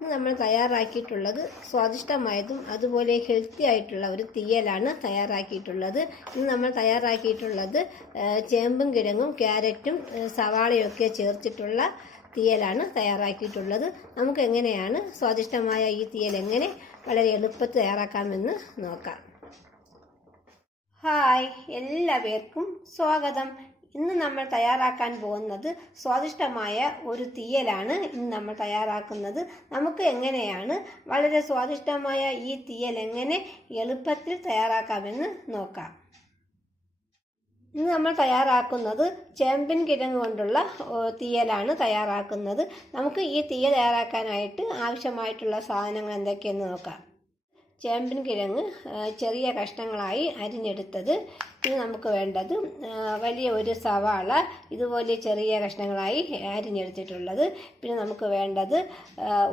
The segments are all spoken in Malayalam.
ഇന്ന് നമ്മൾ തയ്യാറാക്കിയിട്ടുള്ളത് സ്വാദിഷ്ടമായതും അതുപോലെ ഹെൽത്തി ആയിട്ടുള്ള ഒരു തീയലാണ് തയ്യാറാക്കിയിട്ടുള്ളത്. ഇന്ന് നമ്മൾ തയ്യാറാക്കിയിട്ടുള്ളത് ചേമ്പും കിഴങ്ങും ക്യാരറ്റും സവാളയൊക്കെ ചേർത്തിട്ടുള്ള തീയലാണ് തയ്യാറാക്കിയിട്ടുള്ളത്. നമുക്ക് എങ്ങനെയാണ് സ്വാദിഷ്ടമായ ഈ തീയൽ എങ്ങനെ വളരെ എളുപ്പത്തിൽ തയ്യാറാക്കാമെന്ന് നോക്കാം. ഹായ് എല്ലാവർക്കും സ്വാഗതം. ഇന്ന് നമ്മൾ തയ്യാറാക്കാൻ പോകുന്നത് സ്വാദിഷ്ടമായ ഒരു തീയലാണ് ഇന്ന് നമ്മൾ തയ്യാറാക്കുന്നത്. നമുക്ക് എങ്ങനെയാണ് വളരെ സ്വാദിഷ്ടമായ ഈ തീയൽ എങ്ങനെ എളുപ്പത്തിൽ തയ്യാറാക്കാമെന്ന് നോക്കാം. ഇന്ന് നമ്മൾ തയ്യാറാക്കുന്നത് ചേമ്പിൻ കിഴങ്ങ് കൊണ്ടുള്ള തീയലാണ് തയ്യാറാക്കുന്നത്. നമുക്ക് ഈ തീയ തയ്യാറാക്കാനായിട്ട് ആവശ്യമായിട്ടുള്ള സാധനങ്ങൾ എന്തൊക്കെയെന്ന് നോക്കാം. ചേമ്പിൻ കിഴങ്ങ് ചെറിയ കഷ്ണങ്ങളായി അരിഞ്ഞെടുത്തത്. ഇനി നമുക്ക് വേണ്ടത് വലിയ ഒരു സവാള ഇതുപോലെ ചെറിയ കഷ്ണങ്ങളായി അരിഞ്ഞെടുത്തിട്ടുള്ളത്. പിന്നെ നമുക്ക് വേണ്ടത്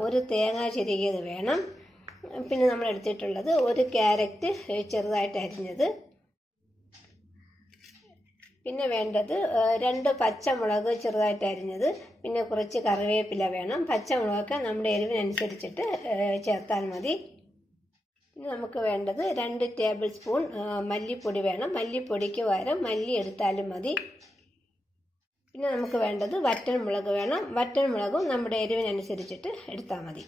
ഒരു തേങ്ങ ചെരുകിയത് വേണം. പിന്നെ നമ്മൾ എടുത്തിട്ടുള്ളത് ഒരു ക്യാരറ്റ് ചെറുതായിട്ട് അരിഞ്ഞത്. പിന്നെ വേണ്ടത് രണ്ട് പച്ചമുളക് ചെറുതായിട്ട് അരിഞ്ഞത്. പിന്നെ കുറച്ച് കറിവേപ്പില വേണം. പച്ചമുളകൊക്കെ നമ്മുടെ എരിവിനനുസരിച്ചിട്ട് ചേർത്താൽ മതി. പിന്നെ നമുക്ക് വേണ്ടത് രണ്ട് ടേബിൾ സ്പൂൺ മല്ലിപ്പൊടി വേണം. മല്ലിപ്പൊടിക്ക് പകരം മല്ലി എടുത്താലും മതി. പിന്നെ നമുക്ക് വേണ്ടത് വറ്റൽ മുളക് വേണം. വറ്റൽ മുളകും നമ്മുടെ എരിവിനനുസരിച്ചിട്ട് എടുത്താൽ മതി.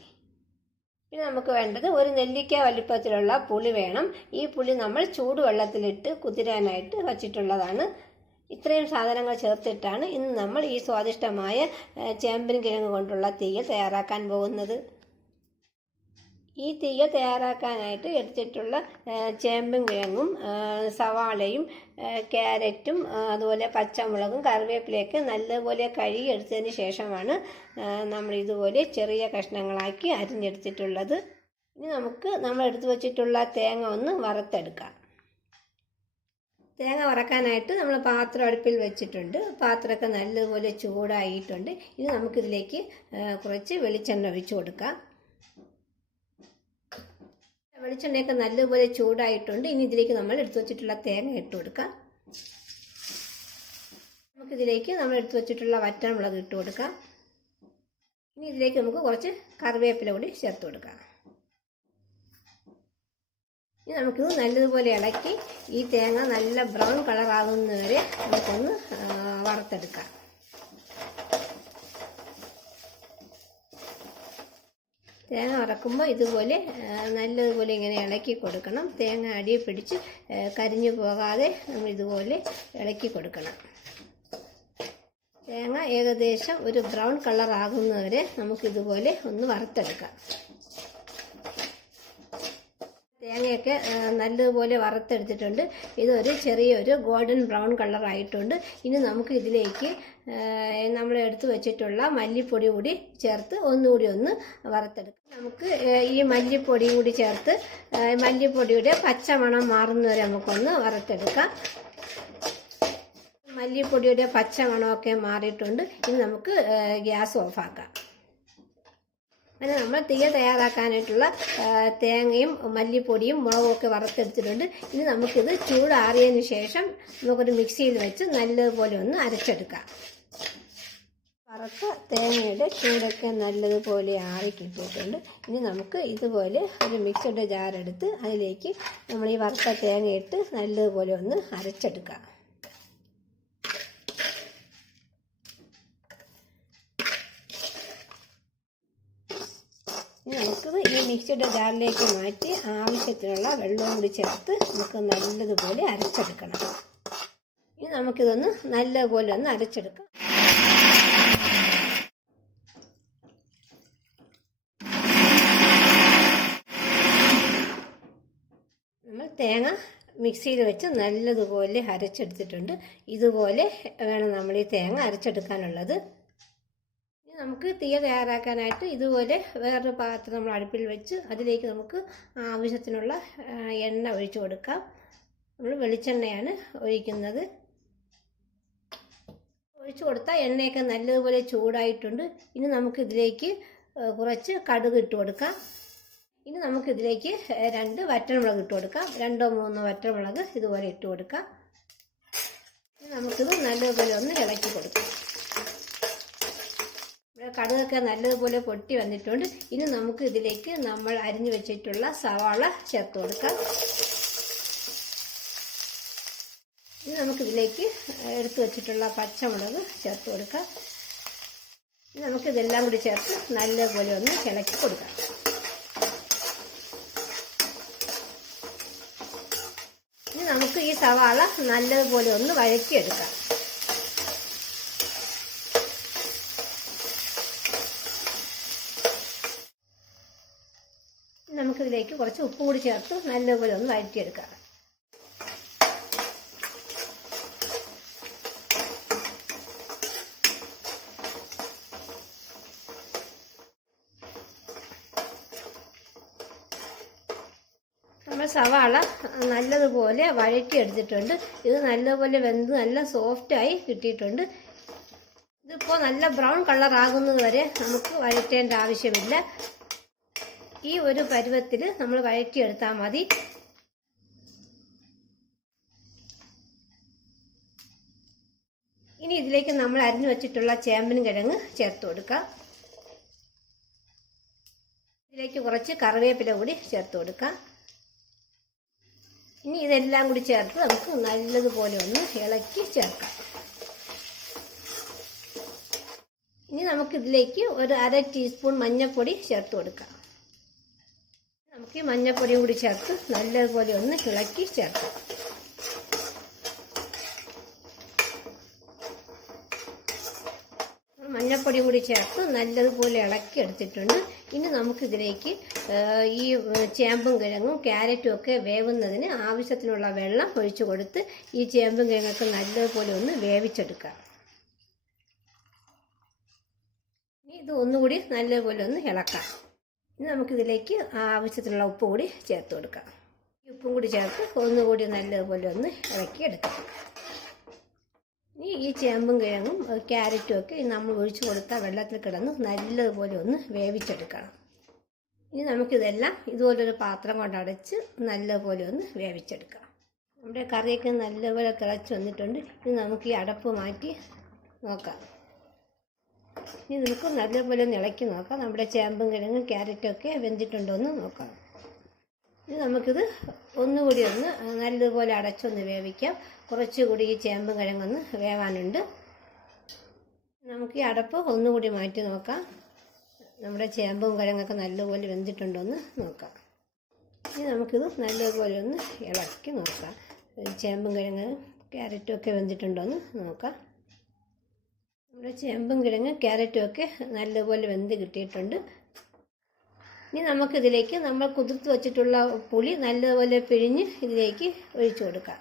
പിന്നെ നമുക്ക് വേണ്ടത് ഒരു നെല്ലിക്ക വലിപ്പത്തിലുള്ള പുളി വേണം. ഈ പുളി നമ്മൾ ചൂടുവെള്ളത്തിലിട്ട് കുതിരാനായിട്ട് വച്ചിട്ടുള്ളതാണ്. ഇത്രയും സാധനങ്ങൾ ചേർത്തിട്ടാണ് ഇന്ന് നമ്മൾ ഈ സ്വാദിഷ്ടമായ ചേമ്പിൻ കിഴങ്ങ് കൊണ്ടുള്ള തീയൽ തയ്യാറാക്കാൻ പോകുന്നത്. ഈ തീയ തയ്യാറാക്കാനായിട്ട് എടുത്തിട്ടുള്ള ചേമ്പും കിഴങ്ങും സവാളയും ക്യാരറ്റും അതുപോലെ പച്ചമുളകും കറിവേപ്പിലയൊക്കെ നല്ലപോലെ കഴുകി എടുത്തതിന് ശേഷമാണ് നമ്മൾ ഇതുപോലെ ചെറിയ കഷ്ണങ്ങളാക്കി അരിഞ്ഞെടുത്തിട്ടുള്ളത്. ഇനി നമുക്ക് നമ്മൾ എടുത്തു വച്ചിട്ടുള്ള തേങ്ങ ഒന്ന് വറുത്തെടുക്കാം. തേങ്ങ വറക്കാനായിട്ട് നമ്മൾ പാത്രം അടുപ്പിൽ വെച്ചിട്ടുണ്ട്. പാത്രമൊക്കെ നല്ലതുപോലെ ചൂടായിട്ടുണ്ട്. ഇനി നമുക്കിതിലേക്ക് കുറച്ച് വെളിച്ചെണ്ണ ഒഴിച്ചു കൊടുക്കാം. വെളിച്ചെണ്ണയൊക്കെ നല്ലപോലെ ചൂടായിട്ടുണ്ട്. ഇനി ഇതിലേക്ക് നമ്മൾ എടുത്തു വച്ചിട്ടുള്ള തേങ്ങ ഇട്ട് കൊടുക്കാം. നമുക്കിതിലേക്ക് നമ്മൾ എടുത്തു വെച്ചിട്ടുള്ള വറ്റമുളക് ഇട്ട് കൊടുക്കാം. ഇനി ഇതിലേക്ക് നമുക്ക് കുറച്ച് കറിവേപ്പില കൂടി ചേർത്ത് കൊടുക്കാം. ഇനി നമുക്കിത് നല്ലതുപോലെ ഇളക്കി ഈ തേങ്ങ നല്ല ബ്രൗൺ കളറാകുന്നവരെ നമുക്കൊന്ന് വറുത്തെടുക്കാം. തേങ്ങ വറക്കുമ്പോൾ ഇതുപോലെ നല്ലതുപോലെ ഇങ്ങനെ ഇളക്കി കൊടുക്കണം. തേങ്ങ അടിയെ പിടിച്ച് കരിഞ്ഞു പോകാതെ നമ്മൾ ഇതുപോലെ ഇളക്കി കൊടുക്കണം. തേങ്ങ ഏകദേശം ഒരു ബ്രൗൺ കളർ ആകുന്നവരെ നമുക്കിതുപോലെ ഒന്ന് വറുത്തെടുക്കാം. തേങ്ങയൊക്കെ നല്ലതുപോലെ വറുത്തെടുത്തിട്ടുണ്ട്. ഇതൊരു ചെറിയൊരു ഗോൾഡൻ ബ്രൗൺ കളറായിട്ടുണ്ട്. ഇനി നമുക്ക് ഇതിലേക്ക് നമ്മൾ എടുത്തു വെച്ചിട്ടുള്ള മല്ലിപ്പൊടി കൂടി ചേർത്ത് ഒന്നുകൂടി ഒന്ന് വറുത്തെടുക്കാം. നമുക്ക് ഈ മല്ലിപ്പൊടിയും കൂടി ചേർത്ത് മല്ലിപ്പൊടിയുടെ പച്ചമണം മാറുന്നവരെ നമുക്കൊന്ന് വറുത്തെടുക്കാം. മല്ലിപ്പൊടിയുടെ പച്ചമണമൊക്കെ മാറിയിട്ടുണ്ട്. ഇനി നമുക്ക് ഗ്യാസ് ഓഫാക്കാം. അങ്ങനെ നമ്മൾ തീയ തയ്യാറാക്കാനായിട്ടുള്ള തേങ്ങയും മല്ലിപ്പൊടിയും മുളകും ഒക്കെ വറുത്തെടുത്തിട്ടുണ്ട്. ഇനി നമുക്കിത് ചൂടാറിയതിന് ശേഷം നമുക്കൊരു മിക്സിയിൽ വെച്ച് നല്ലതുപോലെ ഒന്ന് അരച്ചെടുക്കാം. വറുത്ത തേങ്ങയുടെ ചൂടൊക്കെ നല്ലതുപോലെ ആറി കിട്ടിയിട്ടുണ്ട്. ഇനി നമുക്ക് ഇതുപോലെ ഒരു മിക്സിയുടെ ജാറെടുത്ത് അതിലേക്ക് നമ്മൾ ഈ വറുത്ത തേങ്ങയിട്ട് നല്ലതുപോലെ ഒന്ന് അരച്ചെടുക്കാം. നമുക്കിത് ഈ മിക്സിയുടെ ജാറിലേക്ക് മാറ്റി ആവശ്യത്തിനുള്ള വെള്ളവും കൂടി ചേർത്ത് നമുക്ക് നല്ലതുപോലെ അരച്ചെടുക്കണം. ഇനി നമുക്കിതൊന്ന് നല്ലതുപോലെ ഒന്ന് അരച്ചെടുക്കാം. നമ്മൾ തേങ്ങ മിക്സിയിൽ വെച്ച് നല്ലതുപോലെ അരച്ചെടുത്തിട്ടുണ്ട്. ഇതുപോലെ വേണം നമ്മൾ ഈ തേങ്ങ അരച്ചെടുക്കാനുള്ളത്. നമുക്ക് തീയ തയ്യാറാക്കാനായിട്ട് ഇതുപോലെ വേറൊരു പാത്രം നമ്മൾ അടുപ്പിൽ വെച്ച് അതിലേക്ക് നമുക്ക് ആവശ്യത്തിനുള്ള എണ്ണ ഒഴിച്ചു കൊടുക്കാം. നമ്മൾ വെളിച്ചെണ്ണയാണ് ഒഴിക്കുന്നത്. ഒഴിച്ചു കൊടുത്താൽ എണ്ണയൊക്കെ നല്ലതുപോലെ ചൂടായിട്ടുണ്ട്. ഇനി നമുക്ക് ഇതിലേക്ക് കുറച്ച് കടുക് ഇട്ട് കൊടുക്കാം. ഇനി നമുക്ക് ഇതിലേക്ക് രണ്ട് വറ്റൽമുളക് ഇട്ട് കൊടുക്കാം. രണ്ടോ മൂന്നോ വറ്റൽമുളക് ഇതുപോലെ ഇട്ട് കൊടുക്കാം. നമുക്കിത് നല്ലതുപോലെ ഒന്ന് ഇളക്കി കൊടുക്കാം. കടുകൊക്കെ നല്ലതുപോലെ പൊട്ടി വന്നിട്ടുണ്ട്. ഇനി നമുക്ക് ഇതിലേക്ക് നമ്മൾ അരിഞ്ഞു വെച്ചിട്ടുള്ള സവാള ചേർത്ത് കൊടുക്കാം. ഇനി നമുക്കിതിലേക്ക് എടുത്തു വെച്ചിട്ടുള്ള പച്ചമുളക് ചേർത്ത് കൊടുക്കാം. ഇനി നമുക്കിതെല്ലാം കൂടി ചേർത്ത് നല്ലപോലെ ഒന്ന് ഇളക്കി കൊടുക്കാം. ഇനി നമുക്ക് ഈ സവാള നല്ലതുപോലെ ഒന്ന് വഴറ്റിയെടുക്കാം നമുക്കിതിലേക്ക് കുറച്ച് ഉപ്പ് കൂടി ചേർത്ത് നല്ലപോലെ ഒന്ന് വഴറ്റിയെടുക്കാം. നമ്മൾ സവാള നല്ലതുപോലെ വഴറ്റിയെടുത്തിട്ടുണ്ട്. ഇത് നല്ലപോലെ വെന്ത് നല്ല സോഫ്റ്റായി കിട്ടിയിട്ടുണ്ട്. ഇതിപ്പോൾ നല്ല ബ്രൗൺ കളർ ആകുന്നത് വരെ നമുക്ക് വഴറ്റേണ്ട ആവശ്യമില്ല. ഈ ഒരു പരുവത്തിൽ നമ്മൾ വഴറ്റിയെടുത്താൽ മതി. ഇനി ഇതിലേക്ക് നമ്മൾ അരിഞ്ഞു വെച്ചിട്ടുള്ള ചേമ്പൻ കിഴങ്ങ് ചേർത്ത് കൊടുക്കാം. ഇതിലേക്ക് കുറച്ച് കറിവേപ്പില കൂടി ചേർത്ത് കൊടുക്കാം. ഇനി ഇതെല്ലാം കൂടി ചേർത്ത് നമുക്ക് നല്ലതുപോലെ ഒന്ന് ഇളക്കി ചേർക്കാം. ഇനി നമുക്കിതിലേക്ക് ഒരു അര ടീസ്പൂൺ മഞ്ഞൾപ്പൊടി ചേർത്ത് കൊടുക്കാം. നമുക്ക് ഈ മഞ്ഞൾപ്പൊടിയും കൂടി ചേർത്ത് നല്ലതുപോലെ ഒന്ന് ഇളക്കി ചേർക്കാം. മഞ്ഞപ്പൊടിയും കൂടി ചേർത്ത് നല്ലതുപോലെ ഇളക്കി എടുത്തിട്ടുണ്ട്. ഇനി നമുക്കിതിലേക്ക് ഈ ചേമ്പും കിഴങ്ങും ക്യാരറ്റും ഒക്കെ വേവുന്നതിന് ആവശ്യത്തിനുള്ള വെള്ളം ഒഴിച്ചു കൊടുത്ത് ഈ ചേമ്പും കിഴങ്ങൊക്കെ നല്ലതുപോലെ ഒന്ന് വേവിച്ചെടുക്കാം. ഇത് ഒന്നുകൂടി നല്ലതുപോലെ ഒന്ന് ഇളക്കാം. ഇനി നമുക്കിതിലേക്ക് ആവശ്യത്തിനുള്ള ഉപ്പ് കൂടി ചേർത്ത് കൊടുക്കാം. ഉപ്പും കൂടി ചേർത്ത് ഒന്നുകൂടി നല്ലതുപോലെ ഒന്ന് ഇളക്കി എടുക്കാം. ഇനി ഈ ചേമ്പും കിഴങ്ങും ക്യാരറ്റും ഒക്കെ നമ്മൾ ഒഴിച്ചു കൊടുത്ത വെള്ളത്തിൽ കിടന്ന് നല്ലതുപോലെ ഒന്ന് വേവിച്ചെടുക്കണം. ഇനി നമുക്കിതെല്ലാം ഇതുപോലൊരു പാത്രം കൊണ്ട് അടച്ച് നല്ലപോലെ ഒന്ന് വേവിച്ചെടുക്കാം. നമ്മുടെ കറിയൊക്കെ നല്ലപോലെ തിളച്ച് വന്നിട്ടുണ്ട്. ഇനി നമുക്ക് ഈ അടപ്പ് മാറ്റി നോക്കാം. ഇനി നമുക്ക് നല്ലപോലെ ഇളക്കി നോക്കാം. നമ്മുടെ ചേമ്പും കിഴങ്ങും ക്യാരറ്റും ഒക്കെ വെന്തിട്ടുണ്ടോ എന്ന് നോക്കാം. ഇനി നമുക്കിത് ഒന്നുകൂടി ഒന്ന് നല്ലതുപോലെ അടച്ചൊന്ന് വേവിക്കാം. കുറച്ചുകൂടി ഈ ചേമ്പും കിഴങ്ങൊന്ന് വേവാനുണ്ട്. നമുക്ക് ഈ അടപ്പ് ഒന്നുകൂടി മാറ്റി നോക്കാം. നമ്മുടെ ചേമ്പും കിഴങ്ങൊക്കെ നല്ലപോലെ വെന്തിട്ടുണ്ടോ എന്ന് നോക്കാം. ഇനി നമുക്കിത് നല്ലതുപോലെ ഒന്ന് ഇളക്കി നോക്കാം. ചേമ്പും കിഴങ്ങ് ക്യാരറ്റും ഒക്കെ വെന്തിട്ടുണ്ടോ എന്ന് നോക്കാം. നമ്മുടെ ചേമ്പും കിഴങ്ങ് ക്യാരറ്റും ഒക്കെ നല്ലപോലെ വെന്ത് കിട്ടിയിട്ടുണ്ട്. ഇനി നമുക്കിതിലേക്ക് നമ്മൾ കുതിർത്ത് വച്ചിട്ടുള്ള പുളി നല്ലതുപോലെ പിഴിഞ്ഞ് ഇതിലേക്ക് ഒഴിച്ചു കൊടുക്കാം.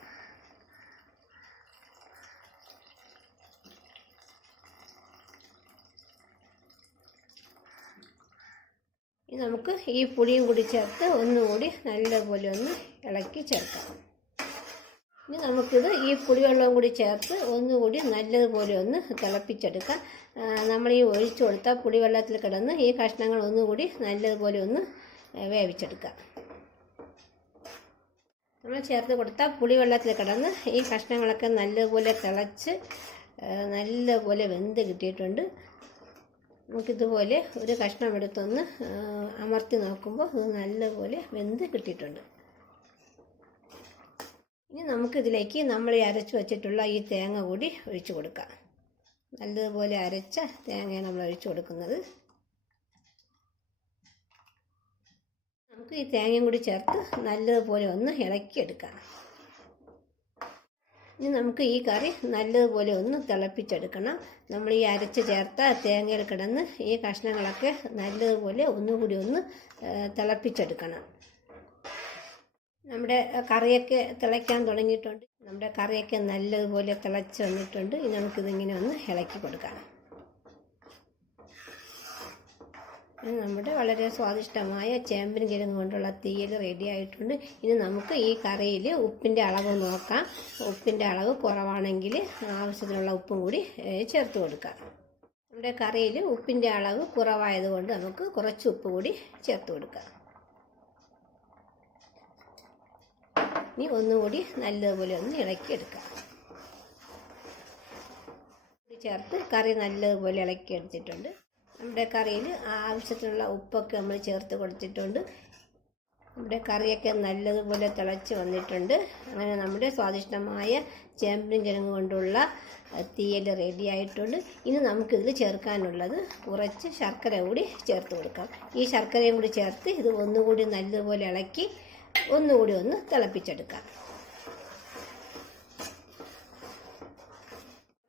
നമുക്ക് ഈ പുളിയും കൂടി ചേർത്ത് ഒന്നുകൂടി നല്ലപോലെ ഒന്ന് ഇളക്കി ചേർക്കാം. ഇനി നമുക്കിത് ഈ പുളിവെള്ളവും കൂടി ചേർത്ത് ഒന്നുകൂടി നല്ലതുപോലെ ഒന്ന് തിളപ്പിച്ചെടുക്കാം. നമ്മൾ ഈ ഒഴിച്ചു കൊടുത്ത പുളിവെള്ളത്തിൽ കിടന്ന് ഈ കഷ്ണങ്ങൾ ഒന്നുകൂടി നല്ലതുപോലെ ഒന്ന് വേവിച്ചെടുക്കാം. നമ്മൾ ചേർത്ത് കൊടുത്ത പുളിവെള്ളത്തിൽ കിടന്ന് ഈ കഷ്ണങ്ങളൊക്കെ നല്ലതുപോലെ തിളച്ച് നല്ലപോലെ വെന്ത് കിട്ടിയിട്ടുണ്ട്. നമുക്കിതുപോലെ ഒരു കഷ്ണം എടുത്തൊന്ന് അമർത്തി നോക്കുമ്പോൾ ഇത് നല്ലപോലെ വെന്ത് കിട്ടിയിട്ടുണ്ട്. ഇനി നമുക്കിതിലേക്ക് നമ്മൾ അരച്ച് വച്ചിട്ടുള്ള ഈ തേങ്ങ കൂടി ഒഴിച്ചു കൊടുക്കാം. നല്ലതുപോലെ അരച്ച തേങ്ങയാണ് നമ്മൾ ഒഴിച്ചു കൊടുക്കുന്നത്. നമുക്ക് ഈ തേങ്ങയും കൂടി ചേർത്ത് നല്ലതുപോലെ ഒന്ന് ഇളക്കിയെടുക്കാം. ഇനി നമുക്ക് ഈ കറി നല്ലതുപോലെ ഒന്ന് തിളപ്പിച്ചെടുക്കണം. നമ്മൾ ഈ അരച്ച് ചേർത്ത തേങ്ങയിൽ കിടന്ന് ഈ കഷ്ണങ്ങളൊക്കെ നല്ലതുപോലെ ഒന്നുകൂടി ഒന്ന് തിളപ്പിച്ചെടുക്കണം. നമ്മുടെ കറിയൊക്കെ തിളയ്ക്കാൻ തുടങ്ങിയിട്ടുണ്ട്. നമ്മുടെ കറിയൊക്കെ നല്ലതുപോലെ തിളച്ച് വന്നിട്ടുണ്ട്. ഇനി നമുക്കിതിങ്ങനെ ഒന്ന് ഇളക്കി കൊടുക്കാം. നമ്മുടെ വളരെ സ്വാദിഷ്ടമായ ചേമ്പിൻ കിഴങ്ങ് കൊണ്ടുള്ള തീയൽ റെഡി ആയിട്ടുണ്ട്. ഇനി നമുക്ക് ഈ കറിയിൽ ഉപ്പിന്റെ അളവ് നോക്കാം. ഉപ്പിന്റെ അളവ് കുറവാണെങ്കിൽ ആവശ്യത്തിനുള്ള ഉപ്പും കൂടി ചേർത്ത് കൊടുക്കാം. നമ്മുടെ കറിയിൽ ഉപ്പിന്റെ അളവ് കുറവായതുകൊണ്ട് നമുക്ക് കുറച്ച് ഉപ്പ് കൂടി ചേർത്ത് കൊടുക്കാം. ഇനി ഒന്നുകൂടി നല്ലതുപോലെ ഒന്ന് ഇളക്കിയെടുക്കാം. ചേർത്ത് കറി നല്ലതുപോലെ ഇളക്കിയെടുത്തിട്ടുണ്ട്. നമ്മുടെ കറിയിൽ ആവശ്യത്തിനുള്ള ഉപ്പൊക്കെ നമ്മൾ ചേർത്ത് കൊടുത്തിട്ടുണ്ട്. നമ്മുടെ കറിയൊക്കെ നല്ലതുപോലെ തിളച്ച് വന്നിട്ടുണ്ട്. അങ്ങനെ നമ്മുടെ സ്വാദിഷ്ടമായ ചേമ്പിനും കിഴങ്ങ് കൊണ്ടുള്ള തീയൽ റെഡി ആയിട്ടുണ്ട്. ഇനി നമുക്കിതിൽ ചേർക്കാനുള്ളത് കുറച്ച് ശർക്കര കൂടി ചേർത്ത് കൊടുക്കാം. ഈ ശർക്കരയും കൂടി ചേർത്ത് ഇത് ഒന്നുകൂടി നല്ലതുപോലെ ഇളക്കി ഒന്നുകൂടി ഒന്ന് തിളപ്പിച്ചെടുക്കാം.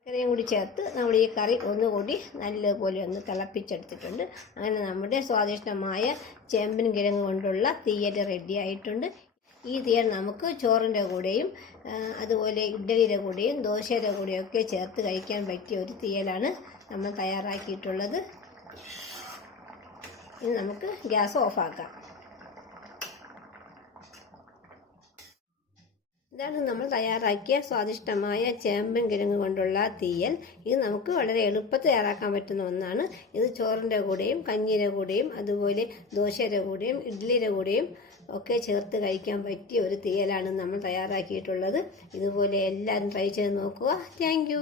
ശർക്കരയും കൂടി ചേർത്ത് നമ്മൾ ഈ കറി ഒന്നുകൂടി നല്ലതുപോലെ ഒന്ന് തിളപ്പിച്ചെടുത്തിട്ടുണ്ട്. അങ്ങനെ നമ്മുടെ സ്വാദിഷ്ടമായ ചേമ്പിൻ കിഴങ്ങ് കൊണ്ടുള്ള തീയൽ റെഡി ആയിട്ടുണ്ട്. ഈ തീയൽ നമുക്ക് ചോറിന്റെ കൂടെയും അതുപോലെ ഇഡ്ഡലിയുടെ കൂടെയും ദോശയുടെ കൂടെയും ഒക്കെ ചേർത്ത് കഴിക്കാൻ പറ്റിയ ഒരു തീയലാണ് നമ്മൾ തയ്യാറാക്കിയിട്ടുള്ളത്. ഇനി നമുക്ക് ഗ്യാസ് ഓഫാക്കാം. ഇതാണ് നമ്മൾ തയ്യാറാക്കിയ സ്വാദിഷ്ടമായ ചേമ്പൻ കിഴങ്ങ് കൊണ്ടുള്ള തീയൽ. ഇത് നമുക്ക് വളരെ എളുപ്പത്തിൽ തയ്യാറാക്കാൻ പറ്റുന്ന ഒന്നാണ്. ഇത് ചോറിന്റെ കൂടെയും കഞ്ഞിയുടെ കൂടെയും അതുപോലെ ദോശയുടെ കൂടെയും ഇഡ്ഡലിയുടെ കൂടെയും ഒക്കെ ചേർത്ത് കഴിക്കാൻ പറ്റിയ ഒരു തീയലാണ് നമ്മൾ തയ്യാറാക്കിയിട്ടുള്ളത്. ഇതുപോലെ എല്ലാവരും ട്രൈ ചെയ്ത് നോക്കുക. താങ്ക്